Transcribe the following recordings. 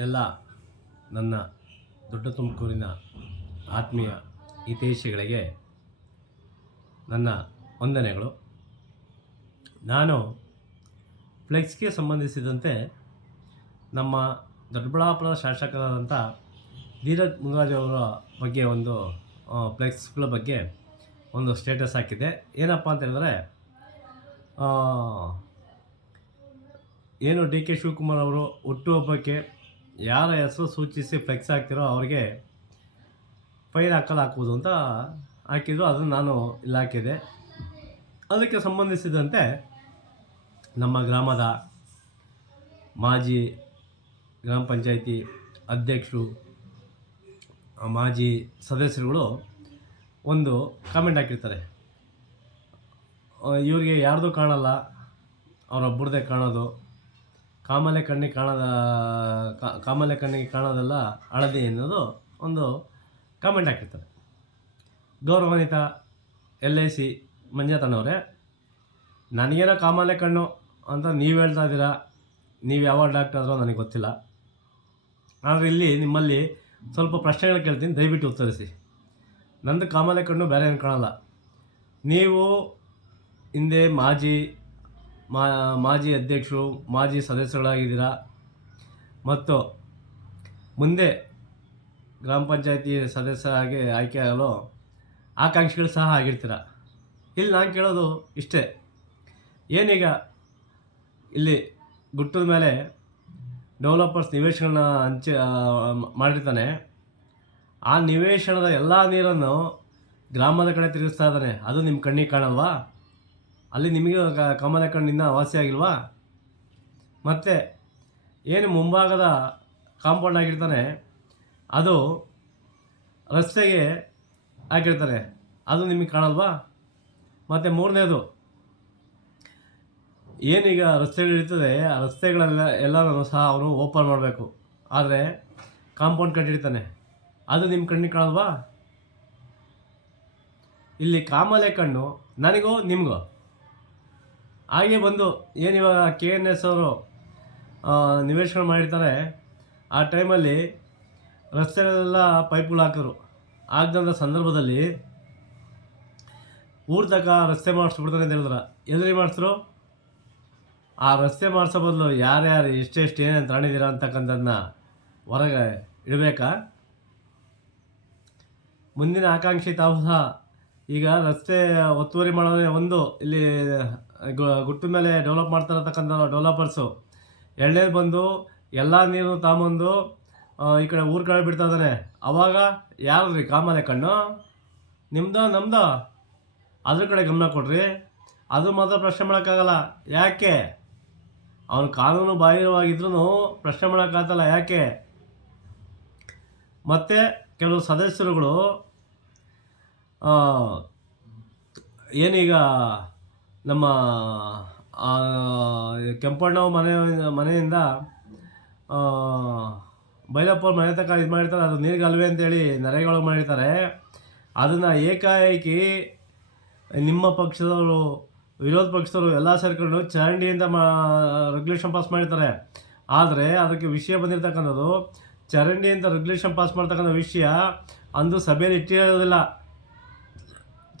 ಎಲ್ಲ ನನ್ನ ದೊಡ್ಡ ತುಮಕೂರಿನ ಆತ್ಮೀಯ ಹಿತೈಷಿಗಳಿಗೆ ನನ್ನ ವಂದನೆಗಳು. ನಾನು ಫ್ಲೆಕ್ಸ್ಗೆ ಸಂಬಂಧಿಸಿದಂತೆ ನಮ್ಮ ದೊಡ್ಡಬಳ್ಳಾಪುರದ ಶಾಸಕರಾದಂಥ ಧೀರಜ್ ಮುನ್ರಾಜ್ ಅವರ ಬಗ್ಗೆ ಒಂದು ಫ್ಲೆಕ್ಸ್ಗಳ ಬಗ್ಗೆ ಒಂದು ಸ್ಟೇಟಸ್ ಹಾಕಿದ್ದೆ. ಏನಪ್ಪ ಅಂತ ಹೇಳಿದ್ರೆ, ಏನು ಡಿ ಕೆ ಶಿವಕುಮಾರ್ ಅವರು ಹುಟ್ಟುಹಬ್ಬಕ್ಕೆ ಯಾರ ಹೆಸರು ಸೂಚಿಸಿ ಫ್ಲೆಕ್ಸ್ ಹಾಕ್ತಿರೋ ಅವರಿಗೆ ಫೈನ್ ಹಾಕುವುದು ಅಂತ ಹಾಕಿದ್ರು. ಅದನ್ನು ನಾನು ಇಲ್ಲಿ ಹಾಕಿದೆ. ಅದಕ್ಕೆ ಸಂಬಂಧಿಸಿದಂತೆ ನಮ್ಮ ಗ್ರಾಮದ ಮಾಜಿ ಗ್ರಾಮ ಪಂಚಾಯಿತಿ ಅಧ್ಯಕ್ಷರು, ಮಾಜಿ ಸದಸ್ಯರುಗಳು ಒಂದು ಕಾಮೆಂಟ್ ಹಾಕಿರ್ತಾರೆ. ಇವ್ರಿಗೆ ಯಾರ್ದು ಕಾಣಲ್ಲ, ಅವರೊಬ್ಬರದೇ ಕಾಣೋದು, ಕಾಮಲೆ ಕಣ್ಣಿಗೆ ಕಾಣೋದೆಲ್ಲ ಹಳದಿ ಅನ್ನೋದು ಒಂದು ಕಾಮೆಂಟ್ ಹಾಕಿರ್ತಾರೆ. ಗೌರವಾನ್ವಿತ LIC ಮಂಜಾತನವರೇ, ನನಗೇನೋ ಕಾಮಲೆ ಕಣ್ಣು ಅಂತ ನೀವು ಹೇಳ್ತಾ ಇದ್ದೀರಾ. ನೀವು ಯಾವ ಡಾಕ್ಟರ್ ಆದರೂ ನನಗೆ ಗೊತ್ತಿಲ್ಲ. ಆದರೆ ಇಲ್ಲಿ ನಿಮ್ಮಲ್ಲಿ ಸ್ವಲ್ಪ ಪ್ರಶ್ನೆಗಳು ಕೇಳ್ತೀನಿ, ದಯವಿಟ್ಟು ಉತ್ತರಿಸಿ. ನಂದು ಕಾಮಲೆ ಕಣ್ಣು ಬೇರೆ ಏನು ಕಾಣಲ್ಲ. ನೀವು ಹಿಂದೆ ಮಾಜಿ ಅಧ್ಯಕ್ಷರು, ಮಾಜಿ ಸದಸ್ಯರುಗಳಾಗಿದ್ದೀರಾ ಮತ್ತು ಮುಂದೆ ಗ್ರಾಮ ಪಂಚಾಯತಿ ಸದಸ್ಯರಾಗಿ ಆಯ್ಕೆಯಾಗಲು ಆಕಾಂಕ್ಷಿಗಳು ಸಹ ಆಗಿರ್ತೀರ. ಇಲ್ಲಿ ನಾನು ಕೇಳೋದು ಇಷ್ಟೇ, ಏನೀಗ ಇಲ್ಲಿ ಗುಟ್ಟದ ಮೇಲೆ ಡೆವಲಪರ್ಸ್ ನಿವೇಶನ ಮಾಡಿರ್ತಾನೆ. ಆ ನಿವೇಶನದ ಎಲ್ಲ ನೀರನ್ನು ಗ್ರಾಮದ ಕಡೆ ತಿರುಗಿಸ್ತಾ ಇದ್ದಾನೆ. ಅದು ನಿಮ್ಮ ಕಣ್ಣಿಗೆ ಕಾಣಲ್ವಾ? ಅಲ್ಲಿ ನಿಮಗೆ ಕಮಲ ಕಣ್ಣಿಂದ ವಾಸಿಯಾಗಿಲ್ವಾ? ಮತ್ತು ಏನು ಮುಂಭಾಗದ ಕಾಂಪೌಂಡ್ ಆಗಿರ್ತಾನೆ, ಅದು ರಸ್ತೆಗೆ ಹಾಕಿರ್ತಾರೆ, ಅದು ನಿಮಗೆ ಕಾಣಲ್ವಾ? ಮತ್ತು ಮೂರನೇದು, ಏನೀಗ ರಸ್ತೆಗಳಿರ್ತದೆ, ಆ ಎಲ್ಲನೂ ಸಹ ಅವನು ಓಪನ್ ಮಾಡಬೇಕು. ಆದರೆ ಕಾಂಪೌಂಡ್ ಕಟ್ಟಿರ್ತಾನೆ, ಅದು ನಿಮ್ಮ ಕಣ್ಣಿಗೆ ಕಾಣಲ್ವಾ? ಇಲ್ಲಿ ಕಾಮಲೆ ಕಣ್ಣು ನನಗೋ ನಿಮಗೋ? ಹಾಗೆ ಬಂದು ಏನಿವಾಗ KNS ಅವರು ನಿವೇಶನ ಮಾಡಿರ್ತಾರೆ, ಆ ಟೈಮಲ್ಲಿ ರಸ್ತೆಗಳೆಲ್ಲ ಪೈಪ್ಗಳು ಹಾಕಿದ್ರು. ಆಗದಂಥ ಸಂದರ್ಭದಲ್ಲಿ ಊರ ತನಕ ರಸ್ತೆ ಮಾಡಿಸ್ಬಿಡ್ತಾನೆ ಅಂತ ಹೇಳಿದ್ರೆ ಎಲ್ರಿ ಮಾಡಿಸಿದ್ರು? ಆ ರಸ್ತೆ ಮಾಡಿಸೋ ಬದಲು ಯಾರ್ಯಾರು ಎಷ್ಟೆಷ್ಟು ಏನೇನು ತಗೊಂಡಿದ್ದೀರಾ ಅಂತಕ್ಕಂಥದ್ದನ್ನ ಹೊರಗೆ ಇಡಬೇಕಾ? ಮುಂದಿನ ಆಕಾಂಕ್ಷಿ ತಾವು ಸಹ ಈಗ ರಸ್ತೆ ಒತ್ತುವರಿ ಮಾಡೋದೇ ಒಂದು, ಇಲ್ಲಿ ಗುಟ್ಟು ಮೇಲೆ ಡೆವಲಪ್ ಮಾಡ್ತಾ ಇರತಕ್ಕಂಥ ಡೆವಲಪರ್ಸು ಎಳ್ನೇದು ಬಂದು ಎಲ್ಲ ನೀರು ತಾಂಬಂದು ಈ ಕಡೆ ಊರ ಕಡೆ ಬಿಡ್ತಾ ಇದ್ದಾನೆ. ಅವಾಗ ಯಾರು ರೀ ಕಾಮಲೆ ಕಣ್ಣು? ನಿಮ್ದೋ ನಮ್ದೋ? ಅದ್ರ ಕಡೆ ಗಮನ ಕೊಡ್ರಿ. ಅದು ಮಾತ್ರ ಪ್ರಶ್ನೆ ಮಾಡೋಕ್ಕಾಗಲ್ಲ. ಯಾಕೆ? ಅವನು ಕಾನೂನು ಬಾಹಿರವಾಗಿದ್ರೂ ಪ್ರಶ್ನೆ ಮಾಡೋಕ್ಕಾಗಲ್ಲ. ಯಾಕೆ? ಮತ್ತು ಕೆಲವು ಸದಸ್ಯರುಗಳು ಏನೀಗ ನಮ್ಮ ಕೆಂಪಣ್ಣವ ಮನೆಯಿಂದ ಬೈಲಪ್ಪ ಮನೆ ತನಕ ಇದು ಮಾಡಿರ್ತಾರೆ, ಅದು ನೀರಿಗಲ್ವೇ ಅಂತೇಳಿ ನರೇಗಳು ಮಾಡಿರ್ತಾರೆ. ಅದನ್ನು ಏಕಾಏಕಿ ನಿಮ್ಮ ಪಕ್ಷದವರು, ವಿರೋಧ ಪಕ್ಷದವರು ಎಲ್ಲ ಸೇರ್ಕೊಂಡು ಚರಂಡಿಯಿಂದ ರೆಗ್ಯುಲೇಷನ್ ಪಾಸ್ ಮಾಡಿರ್ತಾರೆ. ಆದರೆ ಅದಕ್ಕೆ ವಿಷಯ ಬಂದಿರತಕ್ಕಂಥದ್ದು, ಚರಂಡಿಯಿಂದ ರೆಗ್ಯುಲೇಷನ್ ಪಾಸ್ ಮಾಡ್ತಕ್ಕಂಥ ವಿಷಯ ಅಂದು ಸಭೆಯಲ್ಲಿ ಇಟ್ಟಿರೋದಿಲ್ಲ.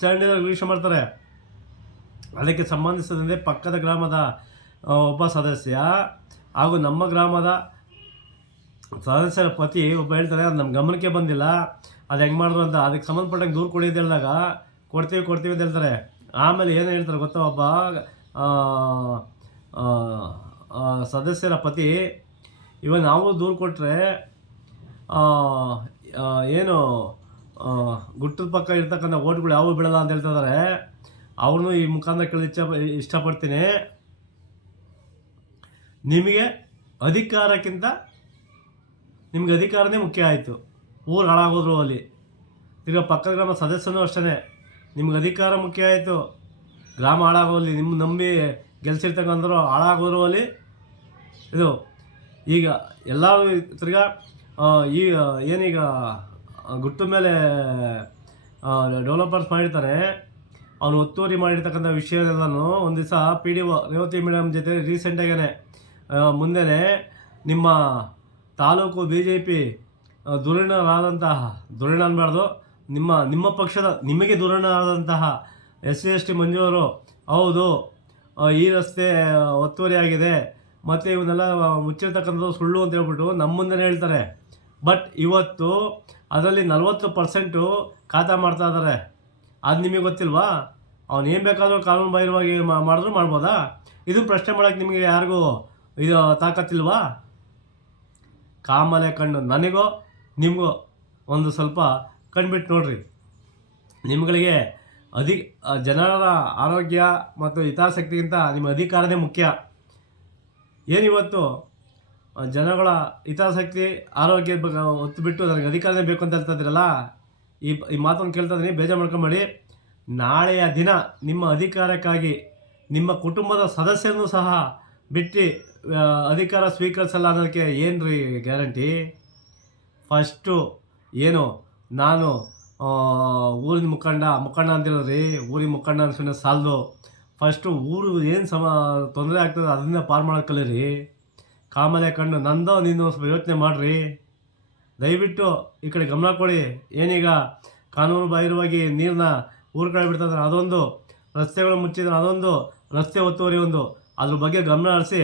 ಚರಂಡಿಯಿಂದ ರೆಗ್ಯುಲೇಷನ್ ಮಾಡ್ತಾರೆ. ಅದಕ್ಕೆ ಸಂಬಂಧಿಸಿದಂತೆ ಪಕ್ಕದ ಗ್ರಾಮದ ಒಬ್ಬ ಸದಸ್ಯ ಹಾಗೂ ನಮ್ಮ ಗ್ರಾಮದ ಸದಸ್ಯರ ಪತಿ ಒಬ್ಬ ಹೇಳ್ತಾರೆ, ಅದು ನಮ್ಮ ಗಮನಕ್ಕೆ ಬಂದಿಲ್ಲ, ಅದು ಹೆಂಗೆ ಮಾಡಿದ್ರು ಅಂತ. ಅದಕ್ಕೆ ಸಂಬಂಧಪಟ್ಟಂಗೆ ದೂರು ಕೊಡಿ ಅಂತ ಹೇಳಿದಾಗ ಕೊಡ್ತೀವಿ ಅಂತ ಹೇಳ್ತಾರೆ. ಆಮೇಲೆ ಏನು ಹೇಳ್ತಾರೆ ಗೊತ್ತಾ, ಒಬ್ಬ ಸದಸ್ಯರ ಪತಿ, ಇವಾಗ ನಾವು ದೂರು ಕೊಟ್ಟರೆ ಏನು ಗುಟ್ಟದ ಪಕ್ಕ ಇರ್ತಕ್ಕಂಥ ಓಟ್ಗಳು ಯಾವೂ ಬೀಳಲ್ಲ ಅಂತ ಹೇಳ್ತಿದ್ದಾರೆ. ಅವ್ರನ್ನೂ ಈ ಮುಖಾಂತರ ಕೇಳೋದು ಇಷ್ಟಪಡ್ತೀನಿ. ನಿಮಗೆ ಅಧಿಕಾರಕ್ಕಿಂತ ನಿಮ್ಗೆ ಅಧಿಕಾರನೇ ಮುಖ್ಯ ಆಯಿತು. ಊರು ಹಾಳಾಗೋದ್ರು ಅಲ್ಲಿ. ಈಗ ಪಕ್ಕದ ಗ್ರಾಮ ಸದಸ್ಯನೂ ಅಷ್ಟೇ, ನಿಮ್ಗೆ ಅಧಿಕಾರ ಮುಖ್ಯ ಆಯಿತು, ಗ್ರಾಮ ಹಾಳಾಗೋಲ್ಲಿ. ನಿಮ್ಮ ನಂಬಿ ಗೆಲ್ಸಿರ್ತಕ್ಕಂಥವ್ರು ಹಾಳಾಗೋದ್ರು ಅಲ್ಲಿ. ಇದು ಈಗ ಎಲ್ಲರೂ ತಿರ್ಗಾ ಈ ಏನೀಗ ಗುಟ್ಟು ಮೇಲೆ ಡೆವಲಪರ್ಸ್ ಮಾಡಿರ್ತಾರೆ, ಅವನು ಒತ್ತುವರಿ ಮಾಡಿರ್ತಕ್ಕಂಥ ವಿಷಯನೆಲ್ಲನೂ ಒಂದು ದಿವಸ PDO ರೇವತಿ ಮೇಡಮ್ ಜೊತೆ ರೀಸೆಂಟಾಗೇ ಮುಂದೆನೇ ನಿಮ್ಮ ತಾಲೂಕು ಬಿ ಜೆ ಪಿ ಧುರೀಣ ಅನ್ಬಾರ್ದು, ನಿಮ್ಮ ಪಕ್ಷದ ನಿಮಗೆ ಧುರೀಣರಾದಂತಹ SC/ST ಮಂಜೂರು ಹೌದು, ಈ ರಸ್ತೆ ಒತ್ತುವರಿ ಆಗಿದೆ ಮತ್ತು ಇವನ್ನೆಲ್ಲ ಮುಚ್ಚಿರ್ತಕ್ಕಂಥದ್ದು ಸುಳ್ಳು ಅಂತ ಹೇಳ್ಬಿಟ್ಟು ನಮ್ಮ ಮುಂದೆ ಹೇಳ್ತಾರೆ. ಬಟ್ ಇವತ್ತು ಅದರಲ್ಲಿ 40% ಖಾತಾ ಮಾಡ್ತಾ ಇದ್ದಾರೆ. ಅದು ನಿಮಗೆ ಗೊತ್ತಿಲ್ವಾ? ಅವ್ನು ಏನು ಬೇಕಾದರೂ ಕಾನೂನು ಬಾಹಿರವಾಗಿ ಮಾಡಿದ್ರು ಮಾಡ್ಬೋದಾ? ಇದು ಪ್ರಶ್ನೆ ಮಾಡೋಕ್ಕೆ ನಿಮಗೆ ಯಾರಿಗೂ ಇದು ತಾಕತ್ತಿಲ್ವಾ? ಕಾಮಲೆ ಕಣ್ಣು ನನಗೋ ನಿಮಗೋ ಒಂದು ಸ್ವಲ್ಪ ಕಣ್ಬಿಟ್ಟು ನೋಡ್ರಿ. ನಿಮ್ಗಳಿಗೆ ಜನರ ಆರೋಗ್ಯ ಮತ್ತು ಹಿತಾಸಕ್ತಿಗಿಂತ ನಿಮ್ಮ ಅಧಿಕಾರನೇ ಮುಖ್ಯ. ಏನಿವತ್ತು ಜನಗಳ ಹಿತಾಸಕ್ತಿ ಆರೋಗ್ಯದ ಬಗ್ಗೆ ಒತ್ತು ಬಿಟ್ಟು ನನಗೆ ಅಧಿಕಾರನೇ ಬೇಕು ಅಂತ ಹೇಳ್ತಾ ಇದ್ದೀರಲ್ಲ, ಈ ಮಾತನ್ನು ಕೇಳ್ತಾ ಇದ್ದೀನಿ, ಬೇಜಾರು ಮಾಡ್ಕೊಂಬೇಡಿ. ನಾಳೆಯ ದಿನ ನಿಮ್ಮ ಅಧಿಕಾರಕ್ಕಾಗಿ ನಿಮ್ಮ ಕುಟುಂಬದ ಸದಸ್ಯರನ್ನು ಸಹ ಬಿಟ್ಟು ಅಧಿಕಾರ ಸ್ವೀಕರಿಸಲ್ಲ ಅನ್ನೋದಕ್ಕೆ ಏನು ರೀ ಗ್ಯಾರಂಟಿ? ಫಸ್ಟು ಏನು ನಾನು ಊರಿನ ಮುಖಂಡ ಅಂತಿರೋದ್ರಿ, ಊರಿನ ಮುಖಂಡ ಅನ್ಸುತ್ತೆ ಸಾಲದು. ಫಸ್ಟು ಊರು ಏನು ತೊಂದರೆ ಆಗ್ತದೆ ಅದನ್ನ ಪಾರು ಮಾಡೋಕೆ ಕಲೀರಿ. ಕಾಮಲೆ ಕಣ್ಣು ನಂದೋ ನಿಂದು ಸ್ವಲ್ಪ ಯೋಚನೆ ಮಾಡಿರಿ. ದಯವಿಟ್ಟು ಈ ಕಡೆ ಗಮನ ಕೊಡಿ. ಏನೀಗ ಕಾನೂನು ಬಾಹಿರವಾಗಿ ನೀರನ್ನ ಊರು ಕಡೆ ಬಿಡ್ತಾರೆ, ಅದೊಂದು, ರಸ್ತೆಗಳು ಮುಚ್ಚಿದ್ರೆ ಅದೊಂದು, ರಸ್ತೆ ಒತ್ತುವರಿ ಒಂದು, ಅದ್ರ ಬಗ್ಗೆ ಗಮನ ಹರಿಸಿ.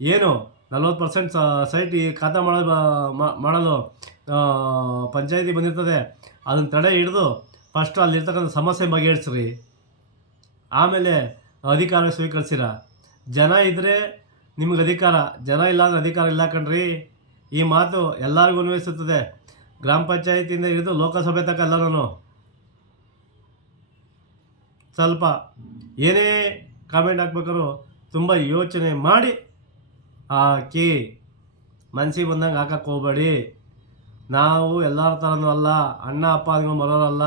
ಏನು 40% ಸೈಟ್ ಈ ಖಾತಾ ಮಾಡಲು ಪಂಚಾಯಿತಿ ಬಂದಿರ್ತದೆ, ಅದನ್ನು ತಡೆ ಹಿಡಿದು ಫಸ್ಟು ಅಲ್ಲಿರ್ತಕ್ಕಂಥ ಸಮಸ್ಯೆ ಬಗೆಹರಿಸ್ರಿ. ಆಮೇಲೆ ಅಧಿಕಾರ ಸ್ವೀಕರಿಸಿರ. ಜನ ಇದ್ದರೆ ನಿಮ್ಗೆ ಅಧಿಕಾರ, ಜನ ಇಲ್ಲ ಅಂದರೆ ಅಧಿಕಾರ ಇಲ್ಲ ಕಣ್ರಿ. ಈ ಮಾತು ಎಲ್ಲರಿಗೂ ಅನ್ವಯಿಸುತ್ತದೆ, ಗ್ರಾಮ ಪಂಚಾಯಿತಿಯಿಂದ ಹಿಡಿದು ಲೋಕಸಭೆ ತನಕ ಎಲ್ಲರೂ. ಸ್ವಲ್ಪ ಏನೇ ಕಾಮೆಂಟ್ ಹಾಕ್ಬೇಕಾದ್ರು ತುಂಬ ಯೋಚನೆ ಮಾಡಿ ಹಾಕಿ, ಮನಸ್ಸಿಗೆ ಬಂದಂಗೆ ಹಾಕಕ್ಕೆ ಹೋಗಬೇಡಿ. ನಾವು ಎಲ್ಲರ ಥರನೂ ಅಲ್ಲ, ಅಣ್ಣ ಅಪ್ಪ ಅಂದ್ಕೊಂಡು ಬರೋರಲ್ಲ.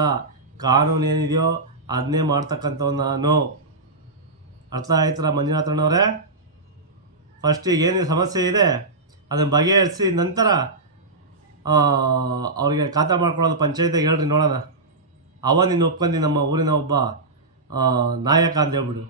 ಕಾನೂನು ಏನಿದೆಯೋ ಅದನ್ನೇ ಮಾಡ್ತಕ್ಕಂಥವ್ನು ನಾನು. ಅರ್ಥ ಆಯ್ತರ ಮಂಜುನಾಥಣ್ಣವರೇ? ಫಸ್ಟಿಗೆ ಏನು ಸಮಸ್ಯೆ ಇದೆ ಅದನ್ನು ಬಗೆಹರಿಸಿ ನಂತರ ಅವ್ರಿಗೆ ಖಾತಾ ಮಾಡ್ಕೊಳ್ಳೋದು ಪಂಚಾಯತಿಗೆ ಹೇಳ್ರಿ, ನೋಡೋಣ. ನಿನ್ನ ಒಪ್ಕೊಂಡು ನಮ್ಮ ಊರಿನ ಒಬ್ಬ ನಾಯಕ ಅಂತ ಹೇಳ್ಬಿಡು.